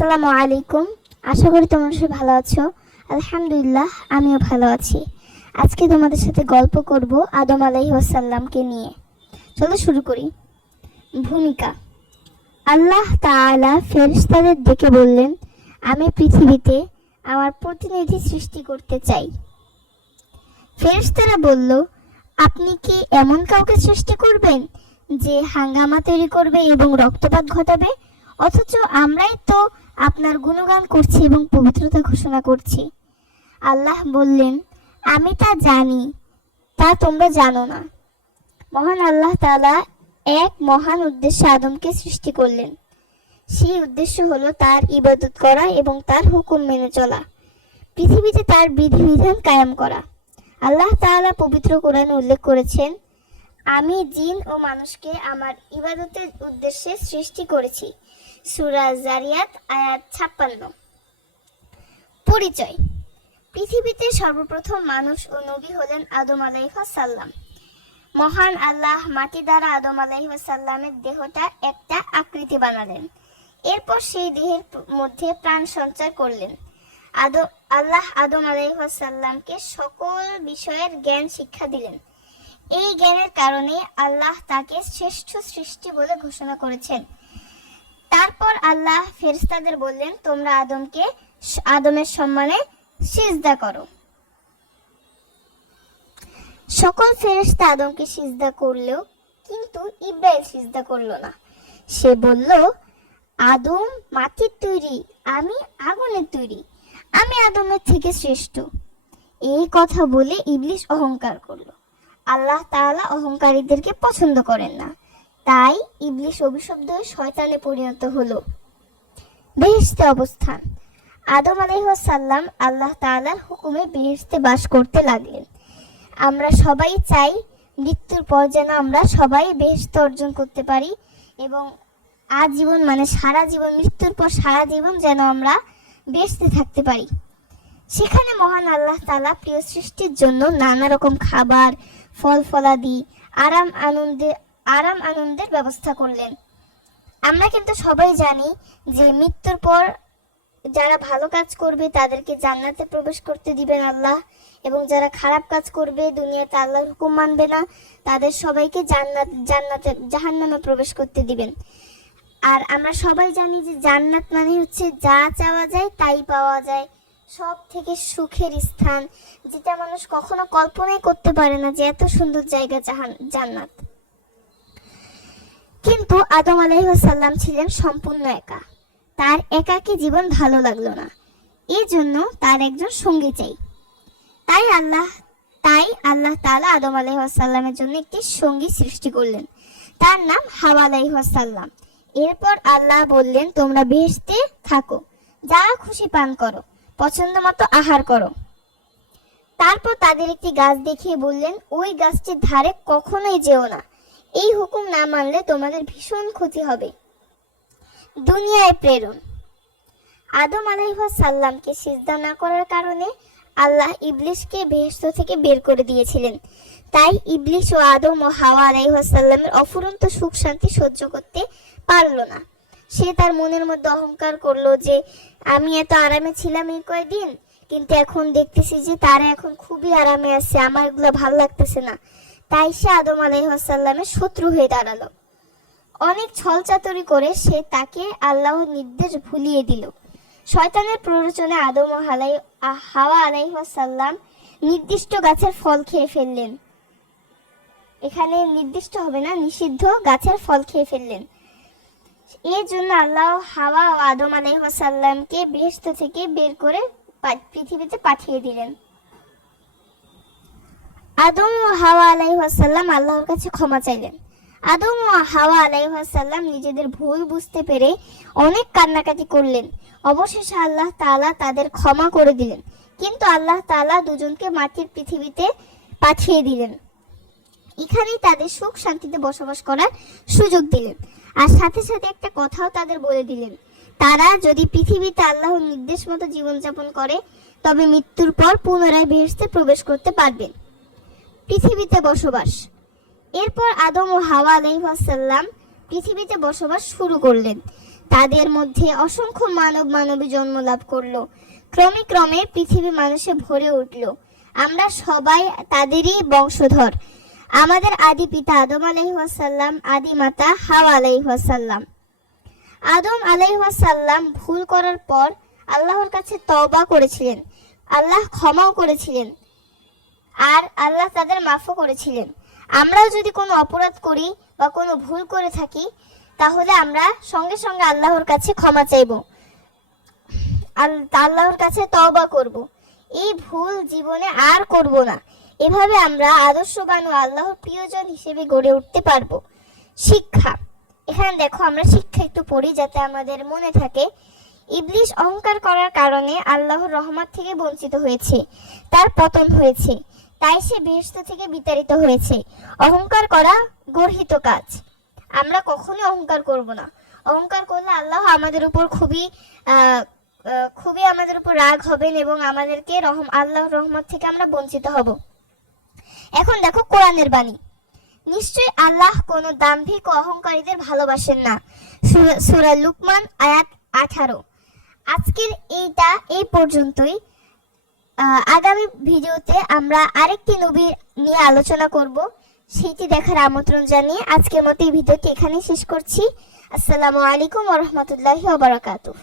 আসসালামু আলাইকুম। আশা করি তোমরা সবাই ভালো আছো। আলহামদুলিল্লাহ, আমিও ভালো আছি। আজকে তোমাদের সাথে গল্প করব আদম আলাইহি ওয়াসাল্লামকে নিয়ে। চলো শুরু করি। ভূমিকা। আল্লাহ তাআলা ফেরেশতাদের ডেকে বললেন, আমি পৃথিবীতে আমার প্রতিনিধি সৃষ্টি করতে চাই। ফেরেশতারা বলল, আপনি কি এমন কাউকে সৃষ্টি করবেন যে হাঙ্গামা তৈরি করবে এবং রক্তপাত ঘটাবে? অথচ আমরাই তো আপনার গুণগান করছি এবং পবিত্রতা ঘোষণা করছি। আল্লাহ বললেন, আমি তা জানি, তা তোমরা জানো না। মহান আল্লাহ তাআলা এক মহান উদ্দেশ্যে আদমকে সৃষ্টি করলেন। সেই উদ্দেশ্য হলো তার ইবাদত করা এবং তার হুকুম মেনে চলা। পৃথিবীতে তার বিধিবিধান কায়েম করা। আল্লাহ তাআলা পবিত্র কোরআনে উল্লেখ করেছেন, আমি জিন ও মানুষকে আমার ইবাদতের উদ্দেশ্যে সৃষ্টি করেছি। সূরা জারিয়াত আয়াত ছাপ্পান্ন। পরিচয়। পৃথিবীতে সর্বপ্রথম মানুষ ও নবী হলেন আদম আলাইহাসাল্লাম মহান আল্লাহ মাটি দ্বারা আদম আলাইহাসাল্লামের দেহটা একটা আকৃতি বানালেন। এরপর সেই দেহের মধ্যে প্রাণ সঞ্চার করলেন। আদম আল্লাহ আদম আলাইহাসাল্লামকে সকল বিষয়ের জ্ঞান শিক্ষা দিলেন। এই জ্ঞানের কারণে আল্লাহ তাকে শ্রেষ্ঠ সৃষ্টি বলে ঘোষণা করেছেন। তারপর আল্লাহ ফেরেশতাদের বললেন, তোমরা আদমকে আদমের সম্মানে সিজদা করো। সকল ফেরেশতা আদমকে সিজদা করলেও কিন্তু ইব্রাহিম সিজদা করল না। সে বলল, আদম মাটির তৈরি, আমি আগুনের তৈরি, আমি আদমের থেকে শ্রেষ্ঠ। এই কথা বলে ইবলিশ অহংকার করল। আল্লাহ তাআলা অহংকারীদেরকে পছন্দ করেন না। তাই ইবলিশ হয়ে শয়তানে পরিণত হলো। বেহেশতে অবস্থান। আদম আলাইহাল্লাম আল্লাহ তাআলার হুকুমে বেহেশতে বাস করতে লাগলেন। আমরা সবাই চাই মৃত্যুর পর যেন আমরা সবাই বেহেশত অর্জন করতে পারি এবং আজীবন মানে সারা জীবন, মৃত্যুর পর সারা জীবন যেন আমরা বেহেশতে থাকতে পারি। সেখানে মহান আল্লাহ তাআলা প্রিয় সৃষ্টির জন্য নানা রকম খাবার ফল ফলাদি আরাম, আনন্দে আরাম আনন্দের ব্যবস্থা করলেন। আমরা কিন্তু সবাই জানি যে মৃত্যুর পর যারা ভালো কাজ করবে তাদেরকে জান্নাতে প্রবেশ করতে দিবেন আল্লাহ, এবং যারা খারাপ কাজ করবে দুনিয়াতে আল্লাহর হুকুম মানবে না, তাদের সবাইকে জান্নাত, জান্নাতে, জাহান্নামে প্রবেশ করতে দিবেন। আর আমরা সবাই জানি যে জান্নাত মানে হচ্ছে যা চাওয়া যায় তাই পাওয়া যায় সব থেকে সুখের স্থান, যেটা মানুষ কখনো কল্পনাই করতে পারে না যে এত সুন্দর জায়গা জাহান, জান্নাত। কিন্তু আদম আলাইসাল্লাম ছিলেন সম্পূর্ণ একা। তার একাকী জীবন ভালো লাগল না। এই জন্য তার একজন সঙ্গী চাই। তাই আল্লাহ তাই আল্লাহ তাআলা আদম আলাইসাল্লামের জন্য একটি সঙ্গী সৃষ্টি করলেন। তার নাম হাওয়া আলাইসাল্লাম এরপর আল্লাহ বললেন, তোমরা বেহেশতে থাকো। যা খুশি পান করো। পছন্দ মতো আহার করো। তারপর তাদের একটি গাছ দেখিয়ে বললেন, ওই গাছটির ধারে কখনোই যেও না। এই হুকুম না মানলে তোমাদের ভীষণ ক্ষতি হবে। দুনিয়ায় প্রেরণ। আদম আলাইসাল্লামকে সিজদা না করার কারণে আল্লাহ ইবলিশকে বেহেশত থেকে বের করে দিয়েছিলেন। তাই ইবলিশ ও আদম ও হাওয়া আলাইসাল্লামের অফুরন্ত সুখ শান্তি সহ্য করতে পারল না। সে তার মনের মধ্যে অহংকার করল যে, আমি এত আরামে ছিলাম এই কয়দিন, কিন্তু এখন দেখতেছি যে তারা এখন খুবই আরামে আছে, আমার এগুলো ভালো লাগতেছে না। তাই সে আদম আলাইসাল্লামের শত্রু হয়ে দাঁড়াল। অনেক ছলচাতুরি করে সে তাকে আল্লাহর নির্দেশ ভুলিয়ে দিল। শয়তানের প্ররোচনে আদম ও হালাই হাওয়া আলাইসাল্লাম নির্দিষ্ট গাছের ফল খেয়ে ফেললেন। এখানে নির্দিষ্ট হবে না, নিষিদ্ধ গাছের ফল খেয়ে ফেললেন। এর জন্য আল্লাহ হাওয়া ও আদম আলাইসাল্লামকে বেহেশত থেকে বের করে পৃথিবীতে পাঠিয়ে দিলেন। আদম ও হাওয়া আলাইসাল্লাম আল্লাহর কাছে ক্ষমা চাইলেন। আদম ও হাওয়া আলাইসাল্লাম নিজেদের ভুল বুঝতে পেরে অনেক কান্নাকাটি করলেন। অবশেষে আল্লাহ তাআলা তাদের ক্ষমা করে দিলেন। কিন্তু আল্লাহ তাআলা দুজনকে মাটির পৃথিবীতে পাঠিয়ে দিলেন। এখানেই তাদের সুখ শান্তিতে বসবাস করার সুযোগ দিলেন। আর সাথে সাথে একটা কথাও তাদের বলে দিলেন। তারা যদি পৃথিবীতে আল্লাহর নির্দেশ মতো জীবনযাপন করে, তবে মৃত্যুর পর পুনরায় বেহেশতে প্রবেশ করতে পারবেন। পৃথিবীতে বসবাস। এরপর আদম ও হাওয়া আলাইহাসাল্লাম পৃথিবীতে বসবাস শুরু করলেন। তাদের মধ্যে অসংখ্য মানব মানবী জন্ম লাভ করল। ক্রমে ক্রমে পৃথিবী মানুষে ভরে উঠল। আমরা সবাই তাদেরই বংশধর। আমাদের আদি পিতা আদম আলাইহাসাল্লাম আদি মাতা হাওয়া আলাইহাসাল্লাম আদম আলাইহাসাল্লাম ভুল করার পর আল্লাহর কাছে তওবা করেছিলেন। আল্লাহ ক্ষমাও করেছিলেন। আর আল্লাহ তাদের মাফও করেছিলেন। আমরাও যদি কোনো অপরাধ করি বা কোনো ভুল করে থাকি, তাহলে আমরা সঙ্গে সঙ্গে আল্লাহর কাছে ক্ষমা চাইব। আল্লাহর কাছে তওবা করব। এই ভুল জীবনে আর করব না। এভাবে আমরা আদর্শবান ও আল্লাহর প্রিয়জন হিসেবে গড়ে উঠতে পারব। শিক্ষা। এখানে দেখো আমরা শিক্ষা একটু পড়ি যাতে আমাদের মনে থাকে ইবলিশ অহংকার করার কারণে আল্লাহর রহমত থেকে বঞ্চিত হয়েছে, তার পতন হয়েছে। তাই সে বেহেশত থেকে বিতাড়িত হয়েছে। অহংকার করা গর্হিত কাজ। আমরা কখনো অহংকার করব না। অহংকার করলে আল্লাহ আমাদের উপর খুবই খুবই আমাদের উপর রাগ হবেন এবং আমাদেরকে রহম, আল্লাহর রহমত থেকে আমরা বঞ্চিত হব। এখন দেখো কোরআনের বাণী। নিশ্চয়ই আল্লাহ কোনো দাম্ভিক ও অহংকারীদের ভালোবাসেন না। সূরা লুকমান আয়াত আঠারো। আজকের এইটা, এই পর্যন্তই। আগামী ভিডিওতে আমরা আরেকটি নবী নিয়ে আলোচনা করব। সেইটি দেখার আমন্ত্রণ জানিয়ে আজকের মতো এই ভিডিওটি এখানে শেষ করছি। আসসালামু আলাইকুম ওরহমতুল্লাহি ওবরাকাতুহ